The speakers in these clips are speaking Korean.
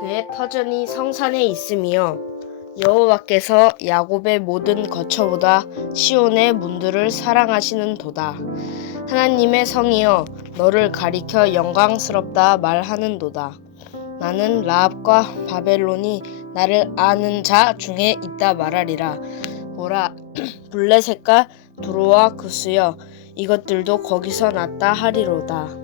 그의 터전이 성산에 있으며 여호와께서 야곱의 모든 거처보다 시온의 문들을 사랑하시는 도다. 하나님의 성이여 너를 가리켜 영광스럽다 말하는 도다. 나는 라합과 바벨론이 나를 아는 자 중에 있다 말하리라. 보라 블레셋과 두로와 구스여 이것들도 거기서 났다 하리로다.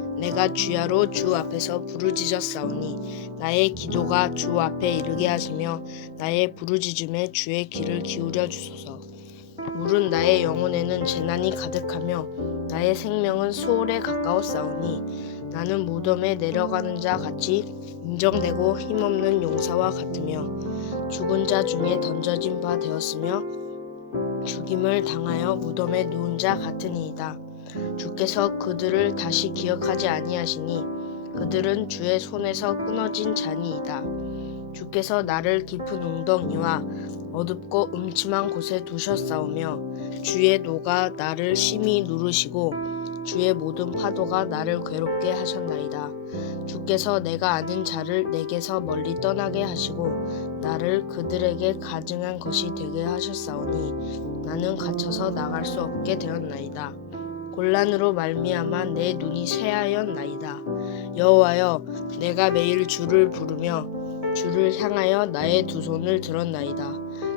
내가 주야로 주 앞에서 부르짖었사오니 나의 기도가 주 앞에 이르게 하시며 나의 부르짖음에 주의 귀를 기울여 주소서. 물은 나의 영혼에는 재난이 가득하며 나의 생명은 수월에 가까웠사오니 나는 무덤에 내려가는 자 같이 인정되고 힘없는 용사와 같으며 죽은 자 중에 던져진 바 되었으며 죽임을 당하여 무덤에 누운 자 같으니이다. 주께서 그들을 다시 기억하지 아니하시니 그들은 주의 손에서 끊어진 잔이이다. 주께서 나를 깊은 웅덩이와 어둡고 음침한 곳에 두셨사오며 주의 노가 나를 심히 누르시고 주의 모든 파도가 나를 괴롭게 하셨나이다. 주께서 내가 아는 자를 내게서 멀리 떠나게 하시고 나를 그들에게 가증한 것이 되게 하셨사오니 나는 갇혀서 나갈 수 없게 되었나이다. 곤란으로 말미암아 내 눈이 쇠하였나이다. 여호와여, 내가 매일 주를 부르며 주를 향하여 나의 두 손을 들었나이다.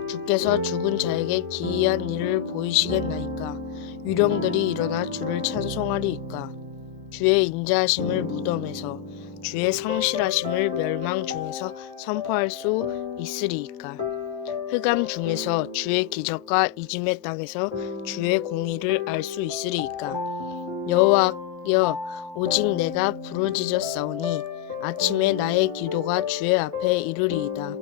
주께서 죽은 자에게 기이한 일을 보이시겠나이까? 유령들이 일어나 주를 찬송하리이까? 주의 인자하심을 무덤에서 주의 성실하심을 멸망 중에서 선포할 수 있으리이까? 흑암 중에서 주의 기적과 이짐의 땅에서 주의 공의를 알 수 있으리이까? 여호와여 오직 내가 부르짖었사오니 아침에 나의 기도가 주의 앞에 이르리이다.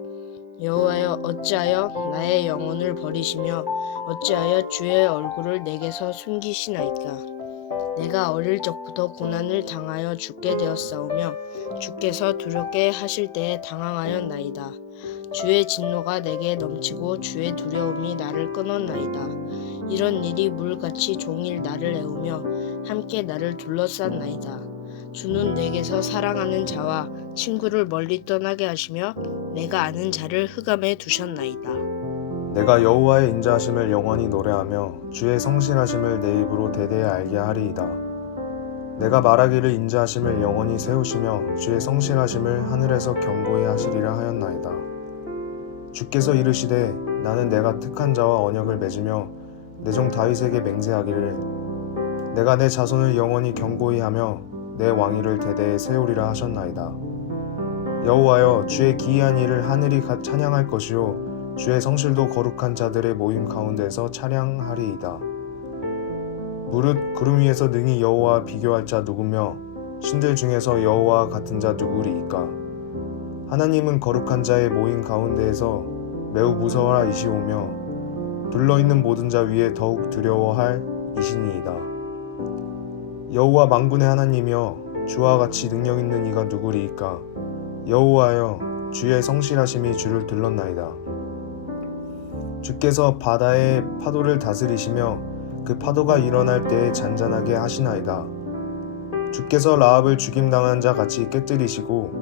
여호와여 어찌하여 나의 영혼을 버리시며 어찌하여 주의 얼굴을 내게서 숨기시나이까? 내가 어릴 적부터 고난을 당하여 죽게 되었사오며 주께서 두렵게 하실 때에 당황하였나이다. 주의 진노가 내게 넘치고 주의 두려움이 나를 끊었나이다. 이런 일이 물같이 종일 나를 애우며 함께 나를 둘러쌌나이다. 주는 내게서 사랑하는 자와 친구를 멀리 떠나게 하시며 내가 아는 자를 흑암에 두셨나이다. 내가 여호와의 인자하심을 영원히 노래하며 주의 성실하심을 내 입으로 대대에 알게 하리이다. 내가 말하기를 인자하심을 영원히 세우시며 주의 성실하심을 하늘에서 경고히 하시리라 하였나이다. 주께서 이르시되 나는 내가 택한 자와 언약을 맺으며 내 종 다윗에게 맹세하기를 내가 내 자손을 영원히 경고히 하며 내 왕위를 대대에 세우리라 하셨나이다. 여호와여 주의 기이한 일을 하늘이 가- 찬양할 것이요 주의 성실도 거룩한 자들의 모임 가운데서 찬양하리이다. 무릇 구름 위에서 능히 여호와와 비교할 자 누구며 신들 중에서 여호와와 같은 자 누구리이까? 하나님은 거룩한 자의 모임 가운데에서 매우 무서워하이시오며 둘러 있는 모든 자 위에 더욱 두려워할 이신이이다. 여호와 만군의 하나님이여 주와 같이 능력 있는 이가 누구리이까? 여호와여 주의 성실하심이 주를 둘렀나이다. 주께서 바다의 파도를 다스리시며 그 파도가 일어날 때에 잔잔하게 하시나이다. 주께서 라합을 죽임당한 자 같이 깨뜨리시고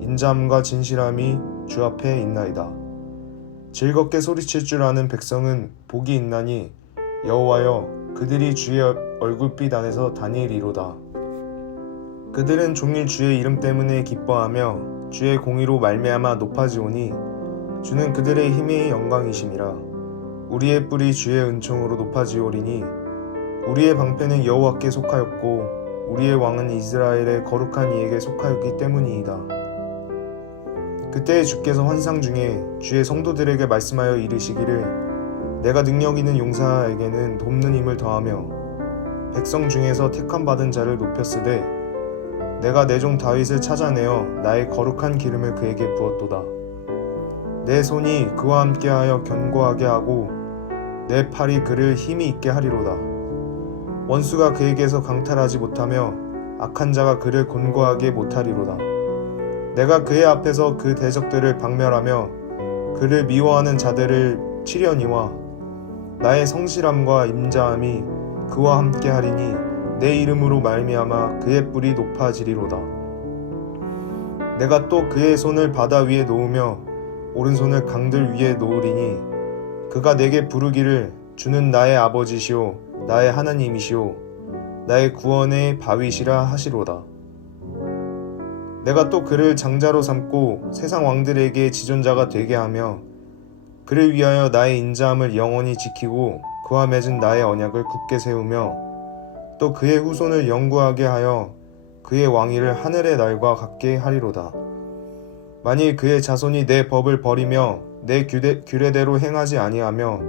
인자함과 진실함이 주 앞에 있나이다. 즐겁게 소리칠 줄 아는 백성은 복이 있나니 여호와여 그들이 주의 얼굴빛 안에서 다니엘이로다. 그들은 종일 주의 이름 때문에 기뻐하며 주의 공의로 말미암아 높아지오니 주는 그들의 힘의 영광이심이라 우리의 뿔이 주의 은총으로 높아지오리니 우리의 방패는 여호와께 속하였고 우리의 왕은 이스라엘의 거룩한 이에게 속하였기 때문이이다. 그때 주께서 환상 중에 주의 성도들에게 말씀하여 이르시기를 내가 능력 있는 용사에게는 돕는 힘을 더하며 백성 중에서 택함 받은 자를 높였으되 내가 내 종 다윗을 찾아내어 나의 거룩한 기름을 그에게 부었도다. 내 손이 그와 함께하여 견고하게 하고 내 팔이 그를 힘이 있게 하리로다. 원수가 그에게서 강탈하지 못하며 악한 자가 그를 곤고하게 못하리로다. 내가 그의 앞에서 그 대적들을 박멸하며 그를 미워하는 자들을 치려니와 나의 성실함과 임자함이 그와 함께 하리니 내 이름으로 말미암아 그의 뿔이 높아지리로다. 내가 또 그의 손을 바다 위에 놓으며 오른손을 강들 위에 놓으리니 그가 내게 부르기를 주는 나의 아버지시오 나의 하나님이시오 나의 구원의 바위시라 하시로다. 내가 또 그를 장자로 삼고 세상 왕들에게 지존자가 되게 하며 그를 위하여 나의 인자함을 영원히 지키고 그와 맺은 나의 언약을 굳게 세우며 또 그의 후손을 영구하게 하여 그의 왕위를 하늘의 날과 같게 하리로다. 만일 그의 자손이 내 법을 버리며 내 규례, 규례대로 행하지 아니하며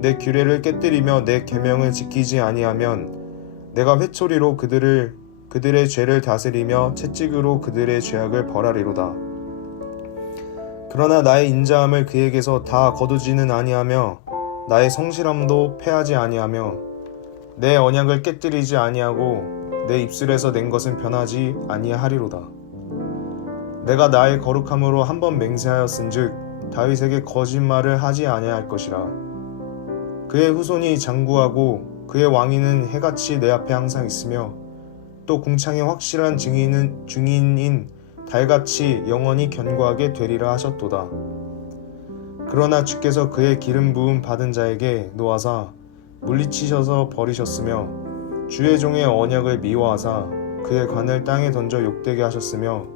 내 규례를 깨뜨리며 내 계명을 지키지 아니하면 내가 회초리로 그들을 그들의 죄를 다스리며 채찍으로 그들의 죄악을 벌하리로다. 그러나 나의 인자함을 그에게서 다 거두지는 아니하며 나의 성실함도 패하지 아니하며 내 언약을 깨뜨리지 아니하고 내 입술에서 낸 것은 변하지 아니하리로다. 내가 나의 거룩함으로 한 번 맹세하였은즉 다윗에게 거짓말을 하지 아니할 것이라. 그의 후손이 장구하고 그의 왕위는 해같이 내 앞에 항상 있으며 또 궁창의 확실한 증인은 증인인 달같이 영원히 견고하게 되리라 하셨도다. 그러나 주께서 그의 기름 부음 받은 자에게 노하사 물리치셔서 버리셨으며 주의 종의 언약을 미워하사 그의 관을 땅에 던져 욕되게 하셨으며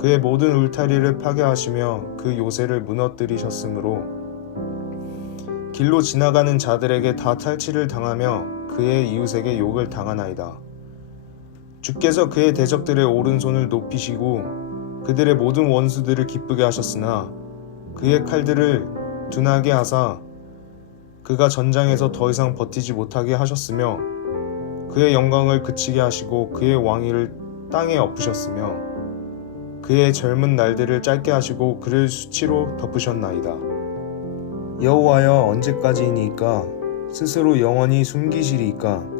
그의 모든 울타리를 파괴하시며 그 요새를 무너뜨리셨으므로 길로 지나가는 자들에게 다 탈취를 당하며 그의 이웃에게 욕을 당하나이다. 주께서 그의 대적들의 오른손을 높이시고 그들의 모든 원수들을 기쁘게 하셨으나 그의 칼들을 둔하게 하사 그가 전장에서 더 이상 버티지 못하게 하셨으며 그의 영광을 그치게 하시고 그의 왕위를 땅에 엎으셨으며 그의 젊은 날들을 짧게 하시고 그를 수치로 덮으셨나이다. 여호와여 언제까지이니까 스스로 영원히 숨기시리이까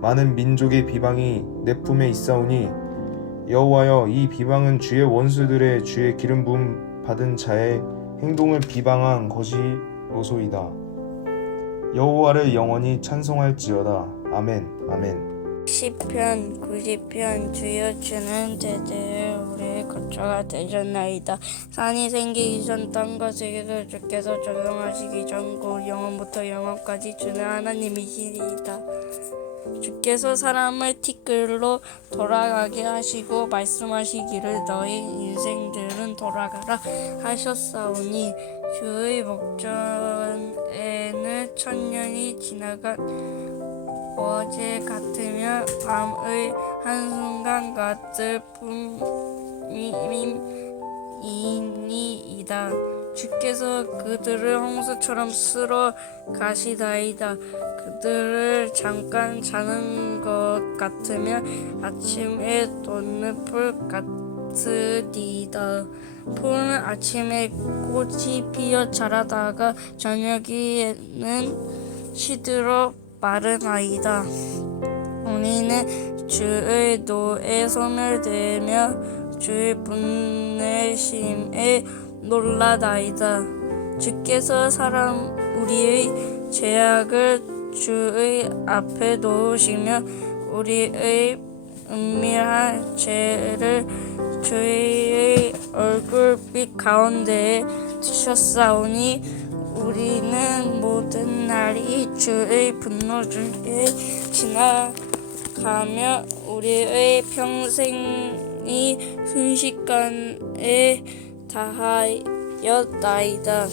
많은 민족의 비방이 내 품에 있사오니 여호와여 이 비방은 주의 원수들의 주의 기름 부음 받은 자의 행동을 비방한 것이로소이다. 여호와를 영원히 찬송할지어다. 아멘. 아멘. 시편 90편 주여 주는 대대에 우리의 거처가 되셨나이다. 산이 생기기 전 땅과 세계를 주께서 조성하시기 전고 영원부터 영원까지 주는 하나님이시리이다 주께서 사람을 티끌로 돌아가게 하시고 말씀하시기를 너희 인생들은 돌아가라 하셨사오니 주의 목전에는 천년이 지나간 어제 같으며 밤의 한순간 같을 뿐임이니이다. 주께서 그들을 홍수처럼 쓸어 가시다이다. 그들을 잠깐 자는 것 같으며 아침에 돋는 풀 같으리다. 풀은 아침에 꽃이 피어 자라다가 저녁에는 시들어 마른 아이다. 우리는 주의 노에 손을 대며 주의 분내심에 놀라다이다. 주께서 사람 우리의 죄악을 주의 앞에 놓으시며 우리의 은밀한 죄를 주의 얼굴빛 가운데에 두셨사오니 우리는 모든 날이 주의 분노 중에 지나가며 우리의 평생이 순식간에 다하였나이다.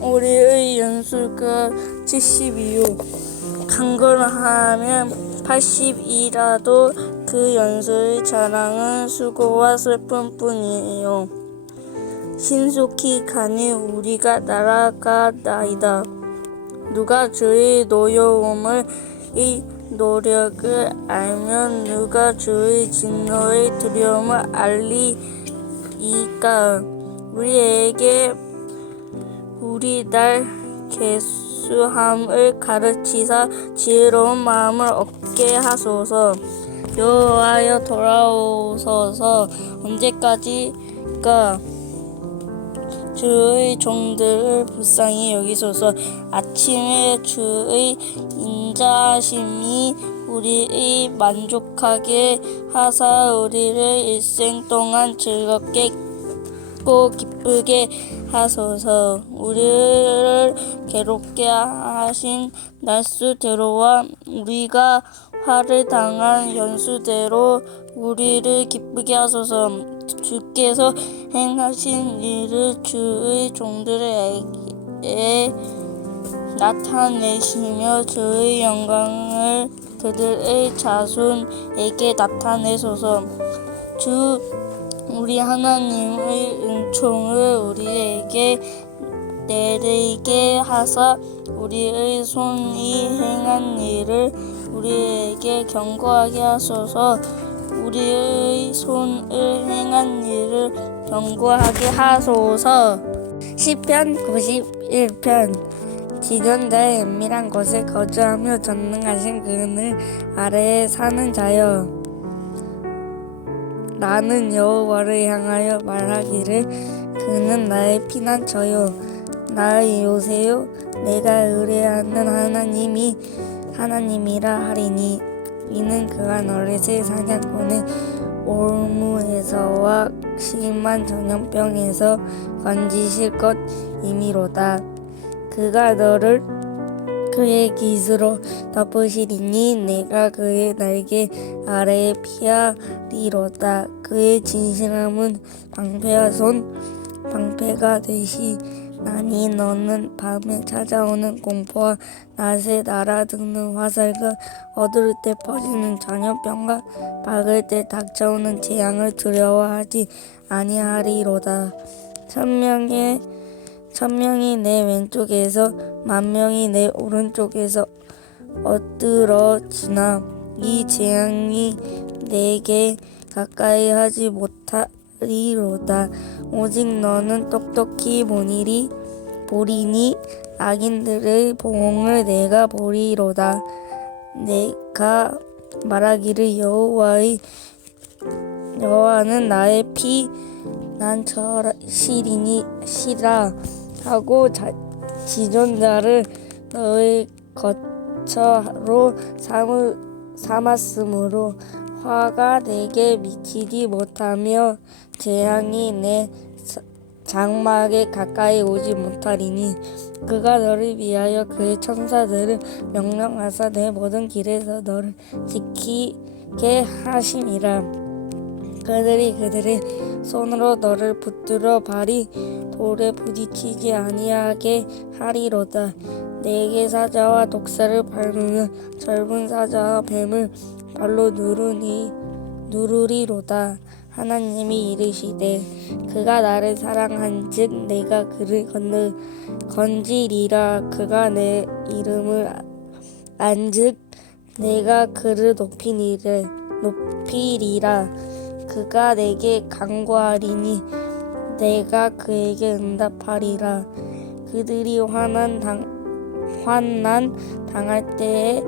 우리의 연수가 70이요. 강건하면 80이라도 그 연수의 자랑은 수고와 슬픔 뿐이에요. 신속히 가니 우리가 날아가나이다. 누가 주의 노여움을 이 노력을 알면 누가 주의 진노의 두려움을 알리 이까 우리에게 우리 날 개수함을 가르치사 지혜로운 마음을 얻게 하소서. 여호와여 돌아오소서. 언제까지가 주의 종들을 불쌍히 여기소서. 아침에 주의 인자하심이 우리의 만족하게 하사 우리를 일생 동안 즐겁게 고 기쁘게 하소서. 우리를 괴롭게 하신 날수대로와 우리가 화를 당한 연수대로 우리를 기쁘게 하소서. 주께서 행하신 일을 주의 종들에게 나타내시며 주의 영광을 그들의 자손에게 나타내소서. 주 우리 하나님의 은총을 우리에게 내리게 하사 우리의 손이 행한 일을 우리에게 경고하게 하소서. 우리의 손을 행한 일을 경고하게 하소서. 시편 91편 지존자의 은밀한 곳에 거주하며 전능하신 그늘 아래에 사는 자여 나는 여호와를 향하여 말하기를 그는 나의 피난처요 나의 요새요 내가 의뢰하는 하나님이 하나님이라 하리니 이는 그가 너를 새 사냥꾼의 올무에서와 심한 전염병에서 건지실 것 이미로다 그가 너를 그의 깃으로 덮으시리니 내가 그의 날개 아래에 피하리로다. 그의 진실함은 방패와 손 방패가 되시나니 너는 밤에 찾아오는 공포와 낮에 날아드는 화살과 어두울 때 퍼지는 전염병과 박을 때 닥쳐오는 재앙을 두려워하지 아니하리로다. 천명의 천명이 내 왼쪽에서 만명이 내 오른쪽에서 엎드러지나 이 재앙이 내게 가까이 하지 못하리로다. 오직 너는 똑똑히 보니리 보리니 악인들의 보응을 내가 보리로다. 내가 말하기를 여호와의 여호와는 나의 피 난 절실이니 시라 하고 자, 지존자를 너의 거처로 삼으, 삼았으므로 화가 내게 미치지 못하며 재앙이 내 사- 장막에 가까이 오지 못하리니 그가 너를 위하여 그의 천사들을 명령하사 내 모든 길에서 너를 지키게 하심이라 그들이 그들의 손으로 너를 붙들어 발이 돌에 부딪히지 아니하게 하리로다. 내게 사자와 독사를 밟으며 젊은 사자와 뱀을 발로 누르니 누르리로다. 하나님이 이르시되 그가 나를 사랑한즉 내가 그를 건너 건지리라 그가 내 이름을 안즉 내가 그를 높이니를 높이리라 그가 내게 간구하리니 내가 그에게 응답하리라. 그들이 환난 당 환난 당할 때에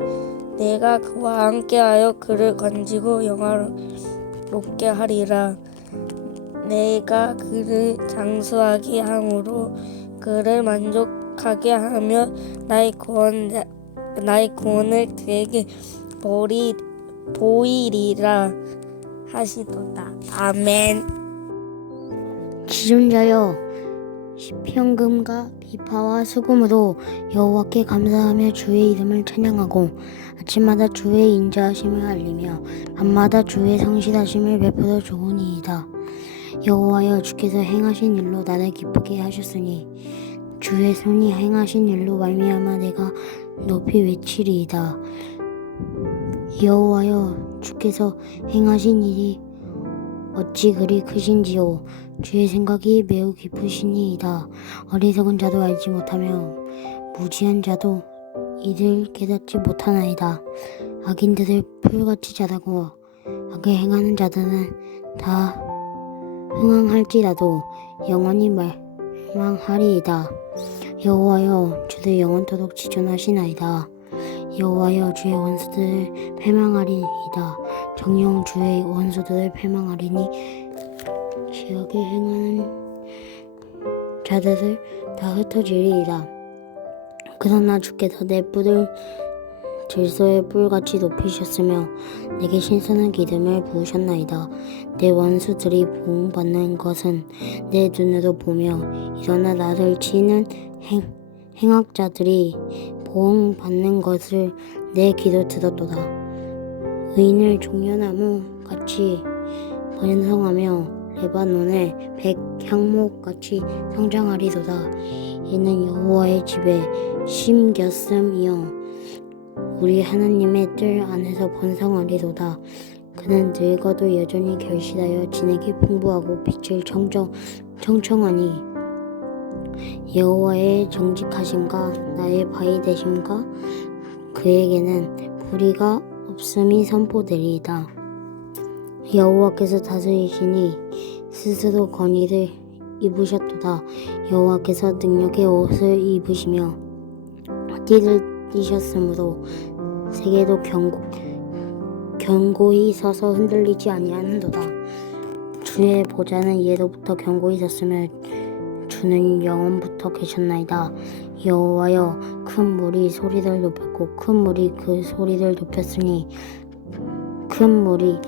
내가 그와 함께하여 그를 건지고 영화롭게 하리라. 내가 그를 장수하게 함으로 그를 만족 거룩하게 하며 나의 구원 나의 구원을 그에게 보리 보이리라 하시도다. 아멘. 지존자여 시편금과 비파와 수금으로 여호와께 감사하며 주의 이름을 찬양하고 아침마다 주의 인자하심을 알리며 밤마다 주의 성실하심을 베풀어 좋으니이다. 여호와여 주께서 행하신 일로 나를 기쁘게 하셨으니 주의 손이 행하신 일로 말미암아 내가 높이 외치리이다. 여호와여 주께서 행하신 일이 어찌 그리 크신지요? 주의 생각이 매우 깊으시니이다. 어리석은 자도 알지 못하며 무지한 자도 이를 깨닫지 못하나이다. 악인들을 풀같이 자라고 악을 행하는 자들은 다 흥황할지라도 영원히 멸망하리이다. 여호와여 주를 영원토록 지존하시나이다 여호와여 주의 원수들을 패망하리이다 정령 주의 원수들을 패망하리니 지역에 행하는 자들을 다 흩어지리이다. 그러나 주께서 내 뿔을 질소의 뿔같이 높이셨으며 내게 신선한 기름을 부으셨나이다. 내 원수들이 보응받는 것은 내 눈으로 보며 일어나 나를 치는 행, 행악자들이 보응받는 것을 내 귀로 들었도다. 의인을 종려나무 같이 번성하며 레바논의 백향목 같이 성장하리도다. 이는 여호와의 집에 심겼음이여 우리 하나님의 뜰 안에서 번성하리도다. 그는 늙어도 여전히 결실하여 진액이 풍부하고 빛을 청정 청청하니 여호와의 정직하심과 나의 바위 되심과 그에게는 불의가 없음이 선포되리이다. 여호와께서 다스리시니 스스로 건의를 입으셨도다. 여호와께서 능력의 옷을 입으시며 띠를 띠셨으므로 세계도 견고, 견고히 서서 흔들리지 아니하는도다. 주의 보좌는 예로부터 견고히 섰으며 주는 영원부터 계셨나이다. 여호와여 큰 물이 소리를 높였고 큰 물이 그 소리를 높였으니 큰 물이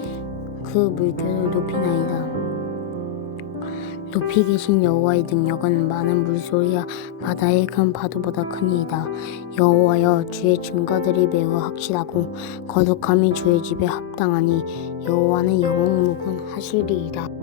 그 물결을 높이나이다. 높이 계신 여호와의 능력은 많은 물소리와 바다의 큰 파도보다 크니이다. 여호와여 주의 증거들이 매우 확실하고 거룩함이 주의 집에 합당하니 여호와는 영원무궁하시리이다.